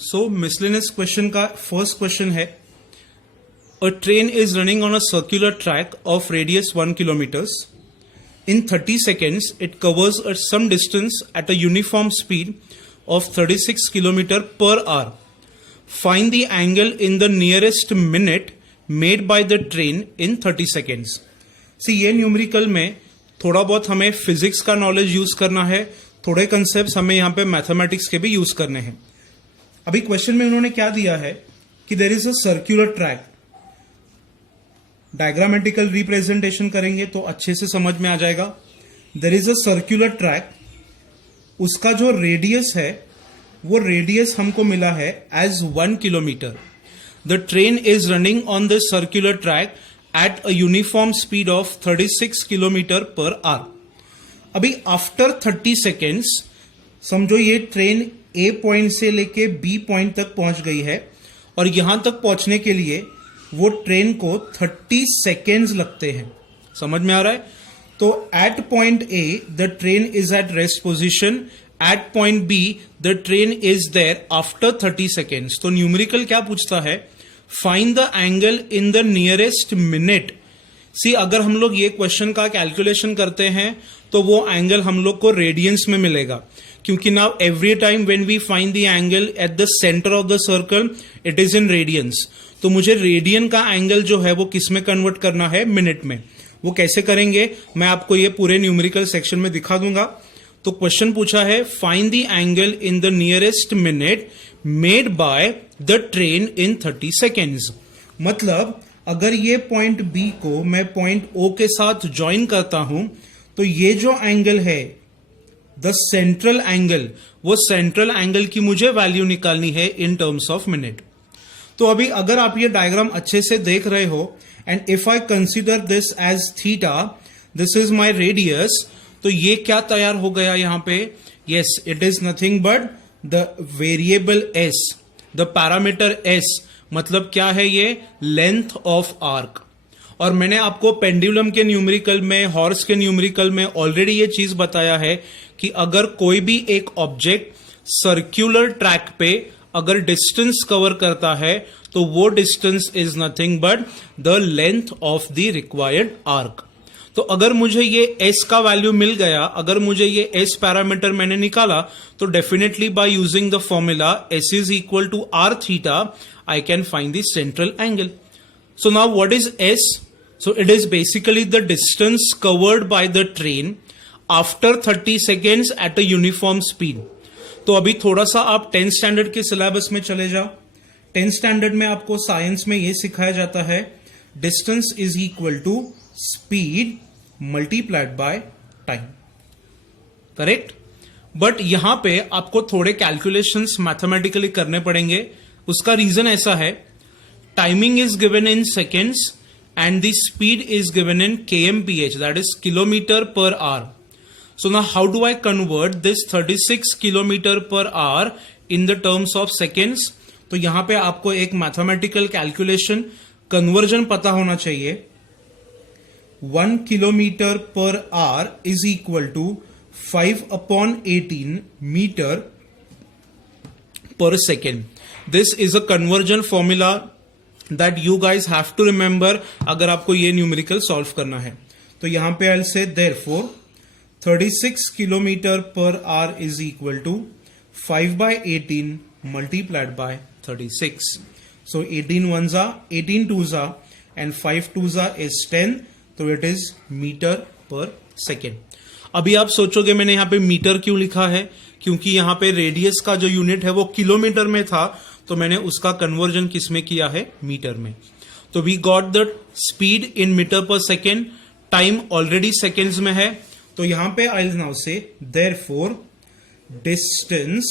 सो miscellaneous question का first question है, अ train is running on a circular track of radius 1 kilometers. In 30 seconds, it covers some distance at a uniform speed of 36 km per hour. Find the angle in the nearest minute made by the train in 30 seconds. See, ये numerical में थोड़ा बहुत हमें physics का knowledge use करना है, थोड़े concept हमें यहाँ पे मैथमेटिक्स के भी यूज करने हैं. अभी क्वेश्चन में उन्होंने क्या दिया है कि there is a circular track. Diagrammatical representation करेंगे तो अच्छे से समझ में आ जाएगा. There is a circular track, उसका जो रेडियस है वो रेडियस हमको मिला है as 1 kilometer. The train is running on the circular track at a uniform speed of 36 km per hour. अभी आफ्टर 30 सेकेंड्स समझो ये ट्रेन ए पॉइंट से लेके बी पॉइंट तक पहुंच गई है और यहां तक पहुंचने के लिए वो ट्रेन को 30 सेकेंड्स लगते हैं. समझ में आ रहा है? तो at point A the train is at rest position, at point B the train is there after 30 seconds. तो न्यूमेरिकल क्या पूछता है? Find the angle in the nearest minute. See, अगर हम लोग ये क्वेश्चन का कैलकुलेशन करते हैं तो वो एंगल हम लोग को रेडियंस में मिलेगा, क्योंकि now every time when we find the angle at the centre of the circle it is in radians. तो मुझे रेडियन का एंगल जो है वो किस में कन्वर्ट करना है? मिनट में. वो कैसे करेंगे मैं आपको ये पूरे न्यूमेरिकल सेक्शन में दिखा दूंगा. तो क्वेश्चन पूछा है, find the angle in the nearest minute made by the train in 30 seconds. मतलब अगर ये पॉइंट बी को मैं पॉइंट ओ के साथ ज्वाइन करता हूं तो ये जो एंगल है द सेंट्रल एंगल, वो सेंट्रल एंगल की मुझे वैल्यू निकालनी है इन टर्म्स ऑफ मिनट. तो अभी अगर आप ये डायग्राम अच्छे से देख रहे हो and if I consider this as theta, this is my radius, तो ये क्या तैयार हो गया यहां पे? Yes, it is nothing but the variable s, the parameter s. मतलब क्या है ये? Length of arc. और मैंने आपको पेंडुलम के न्यूमेरिकल में, हॉर्स के न्यूमेरिकल में ऑलरेडी ये चीज बताया है कि अगर कोई भी एक ऑब्जेक्ट सर्क्यूलर ट्रैक पे अगर डिस्टेंस कवर करता है तो वो distance is nothing but the length of the required arc. तो अगर मुझे ये s का वैल्यू मिल गया, अगर मुझे ये s पैरामीटर मैंने निकाला, तो definitely by using the formula s is equal to r theta I can find the central angle. So now what is S? So it is basically the distance covered by the train after 30 seconds at a uniform speed. तो अभी थोड़ा सा आप 10th standard के syllabus में चले जाओ. 10th standard में आपको साइंस में ये सिखाया जाता है, distance is equal to speed multiplied by time. Correct? But यहां पे आपको थोड़े कैलकुलेशंस मैथमेटिकली करने पड़ेंगे. उसका रीजन ऐसा है, timing is given in seconds and the speed is given in kmph, that is kilometre per our. So now how do I convert this 36 kilometre per our in the terms of seconds? तो यहां पे आपको एक mathematical calculation conversion पता होना चाहिए. 1 kilometre per hour is equal to 5/18 metre per second. This is a conversion formula that you guys have to remember अगर आपको ये न्यूमेरिकल सॉल्व करना है. तो यहां पे I'll say therefore 36 kilometre per hour is equal to 5/18 multiplied by 36. So 18 ones are 18 twos are and 5 twos are is 10. तो it is metre per second. अभी आप सोचोगे मैंने यहां पे मीटर क्यों लिखा है? क्योंकि यहां पे रेडियस का जो यूनिट है वो किलोमीटर में था, तो मैंने उसका कन्वर्जन किसमें किया है? मीटर में. तो we got the speed in metre per second, time already seconds में है. तो यहां पे I will now say therefore distance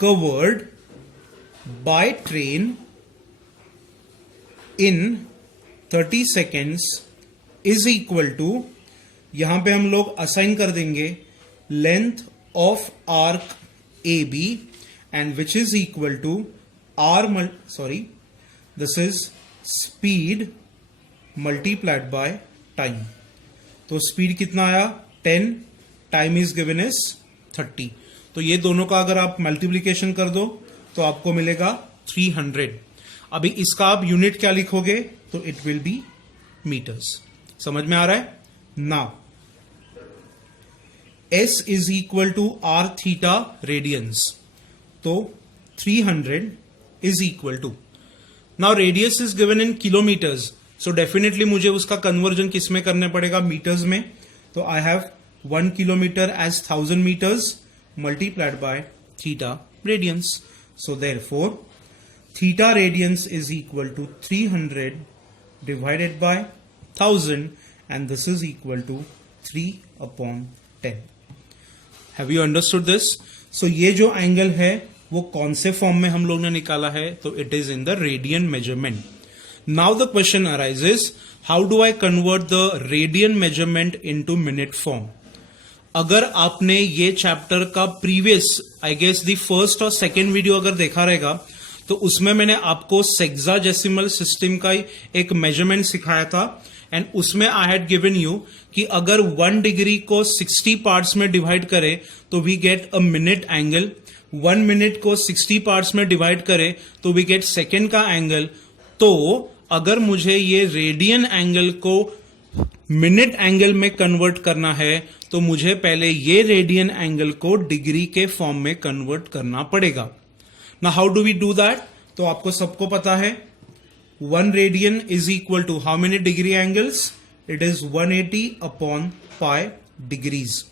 covered by train in 30 seconds is equal to, यहां पे हम लोग असाइन कर देंगे length of arc a b, and which is equal to this is speed multiplied by time. तो speed कितना आया? 10, time is given is 30. तो ये दोनों का अगर आप मल्टीप्लीकेशन कर दो तो आपको मिलेगा 300। अभी इसका आप यूनिट क्या लिखोगे, तो इट विल बी मीटर्स। समझ में आ रहा है ना? S is equal to r theta radians, तो 300 is equal to, now radius is given in kilometres, so definitely मुझे उसका कन्वर्जन किसमें करने पड़ेगा, मीटर्स में। तो I have 1 kilometre as 1000 metres multiplied by theta radians. So therefore, theta radians is equal to 300 divided by 1000, and this is equal to 3/10. Have you understood this? So ये जो angle है वो कौन से फॉर्म में हम लोग ने निकाला है, तो it is in the radian measurement. Now the question arises, how do I convert the radian measurement into minute form. अगर आपने ये चैप्टर का previous, I guess the first और सेकेंड वीडियो अगर देखा रहेगा, तो उसमें मैंने आपको सेक्साडेसिमल सिस्टम का एक मेजरमेंट सिखाया था, एंड उसमें आई हैड गिवन यू कि अगर 1 डिग्री को 60 पार्ट्स में डिवाइड करे तो we get a minute angle, 1 minute को 60 पार्ट्स में डिवाइड करे तो वी गेट सेकेंड का एंगल। तो अगर मुझे ये रेडियन एंगल को मिनट एंगल में कन्वर्ट करना है तो मुझे पहले ये रेडियन एंगल को डिग्री के फॉर्म में कन्वर्ट करना पड़ेगा ना। How do we do that, तो आपको सबको पता है 1 radian is equal to how many degree angles, it is 180 upon pi degrees.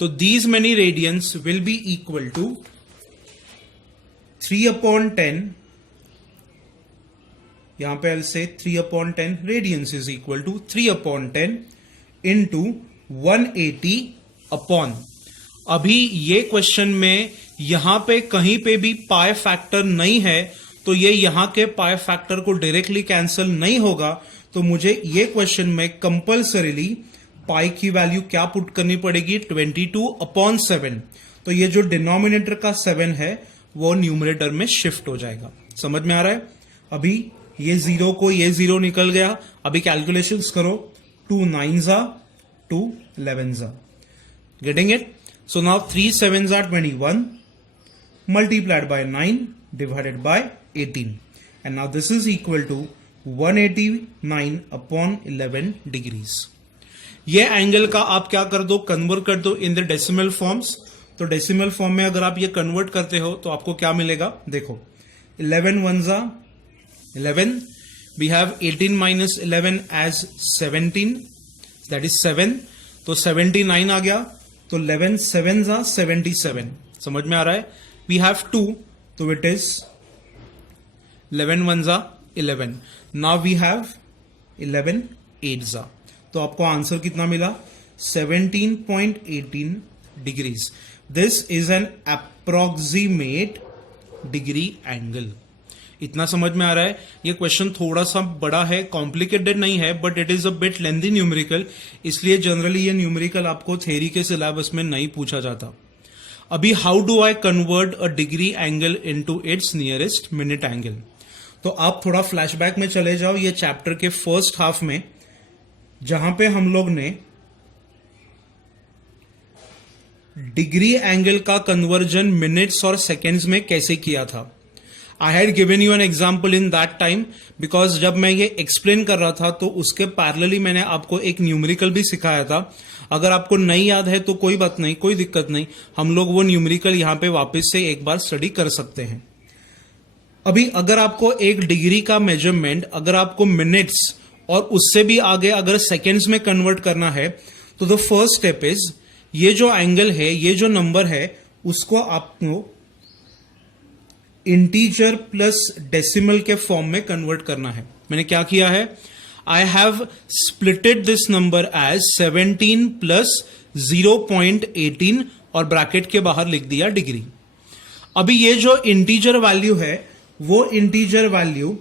तो these many radians will be equal to 3/10, यहां पे से 3/10 radians is equal to 3/10 into 180 upon, अभी ये क्वेश्चन में यहां पे कहीं पे भी पाई फैक्टर नहीं है, तो ये यहां के पाई फैक्टर को डायरेक्टली कैंसिल नहीं होगा, तो मुझे ये क्वेश्चन में कंपल्सरीली पाई की वैल्यू क्या पुट करनी पड़ेगी, 22/7। तो ये जो डिनोमिनेटर का 7 है वो न्यूमरेटर में शिफ्ट हो जाएगा। समझ में आ रहा है? अभी ये 0 को ये 0 निकल गया, अभी कैलकुलेशंस करो, 2 9s are 2 11s are, getting it? So now 3 7s are 21 multiplied by 9 divided by 18, and now this is equal to 189/11 degrees. ये एंगल का आप क्या कर दो, कन्वर्ट कर दो इन द डेसिमल फॉर्म्स। तो डेसिमल फॉर्म में अगर आप ये कन्वर्ट करते हो तो आपको क्या मिलेगा, देखो 11 1s are 11, we have 18 minus 11 as 17, that is 7, तो 79 आ गया, तो 11 7s are 77। समझ में आ रहा है? we have 2, तो it is 11 1s are 11, now we have 11 8s are, तो आपको आंसर कितना मिला, 17.18 degrees. This is an approximate degree angle. इतना समझ में आ रहा है? ये क्वेश्चन थोड़ा सा बड़ा है, कॉम्प्लिकेटेड नहीं है, but it is a bit lengthy numerical, इसलिए जनरली ये न्यूमेरिकल आपको थ्योरी के सिलेबस में नहीं पूछा जाता। अभी how do I convert a degree angle into its nearest minute angle, तो आप थोड़ा फ्लैशबैक में चले जाओ ये चैप्टर के फर्स्ट हाफ में, जहां पे हम लोग ने डिग्री एंगल का कन्वर्जन मिनट्स और सेकेंड्स में कैसे किया था। I had given you an example in that time, because जब मैं ये एक्सप्लेन कर रहा था तो उसके पैरेलली मैंने आपको एक न्यूमेरिकल भी सिखाया था। अगर आपको नहीं याद है तो कोई बात नहीं, कोई दिक्कत नहीं, हम लोग वो न्यूमेरिकल यहां पे वापस से एक बार स्टडी कर सकते हैं। अभी अगर आपको एक डिग्री का मेजरमेंट अगर आपको मिनट्स और उससे भी आगे अगर सेकेंड्स में कन्वर्ट करना है, तो द फर्स्ट स्टेप इज ये जो एंगल है, ये जो नंबर है, उसको आपको इंटीजर प्लस डेसिमल के फॉर्म में कन्वर्ट करना है। मैंने क्या किया है, I have splitted this number as 17 plus 0.18 और ब्रैकेट के बाहर लिख दिया डिग्री। अभी ये जो इंटीजर वैल्यू है वो integer value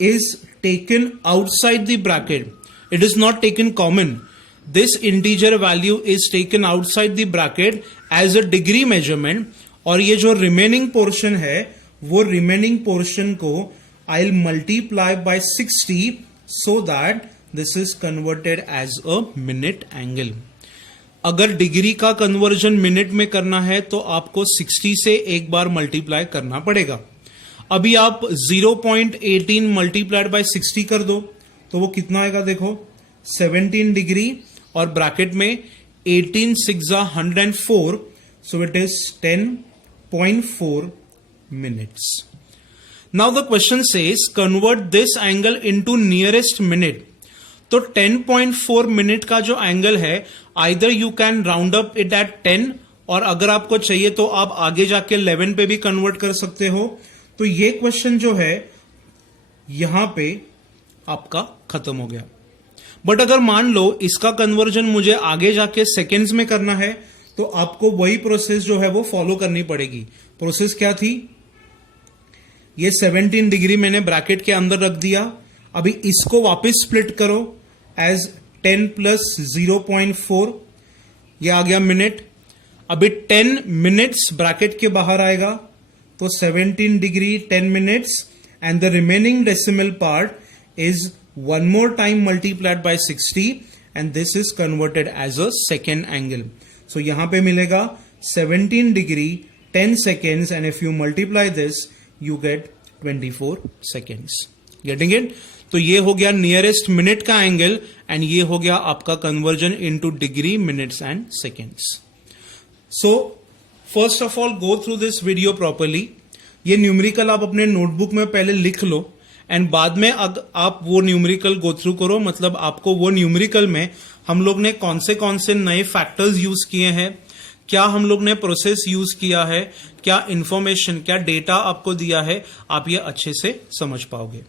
is taken outside the bracket, it is not taken common. This integer value is taken outside the bracket as a degree measurement, और ये जो रिमेनिंग पोर्शन है वो रिमेनिंग पोर्शन को I will multiply by 60 so that this is converted as a minute angle. अगर degree का conversion minute में करना है तो आपको 60 से एक बार मल्टीप्लाई करना पड़ेगा। अभी आप 0.18 मल्टीप्लाइड बाय 60 कर दो तो वो कितना आएगा, देखो 17 डिग्री और ब्रैकेट में 18 6 104, so it is 10.4 minutes. Now the question says convert this angle into nearest minute. तो 10.4 मिनट का जो एंगल है either you can round up it at 10 और अगर आपको चाहिए तो आप आगे जाके 11 पे भी कन्वर्ट कर सकते हो। तो ये क्वेश्चन जो है यहां पे आपका खत्म हो गया। बट अगर मान लो इसका कन्वर्जन मुझे आगे जाके सेकेंड्स में करना है तो आपको वही प्रोसेस जो है वो फॉलो करनी पड़ेगी। प्रोसेस क्या थी, ये 17 डिग्री मैंने ब्रैकेट के अंदर रख दिया। अभी इसको वापस स्प्लिट करो एज 10 प्लस 0.4, ये आ गया मिनट। अभी 10 मिनट्स ब्रैकेट के बाहर आएगा तो 17 degree 10 minutes and the remaining decimal part is one more time multiplied by 60 and this is converted as a second angle. So यहां पे मिलेगा 17 degree 10 seconds and if you multiply this you get 24 seconds. Getting it? तो ये हो गया nearest minute का angle and ये हो गया आपका conversion into degree, minutes and seconds. So first of all go through this video properly. ये न्यूमेरिकल आप अपने नोटबुक में पहले लिख लो एंड बाद में अगर आप वो न्यूमेरिकल गो थ्रू करो, मतलब आपको वो न्यूमेरिकल में हम लोग ने कौन से नए फैक्टर्स यूज किए हैं, क्या हम लोग ने प्रोसेस यूज किया है, क्या इंफॉर्मेशन, क्या डेटा आपको दिया है, आप ये अच्छे से समझ पाओगे।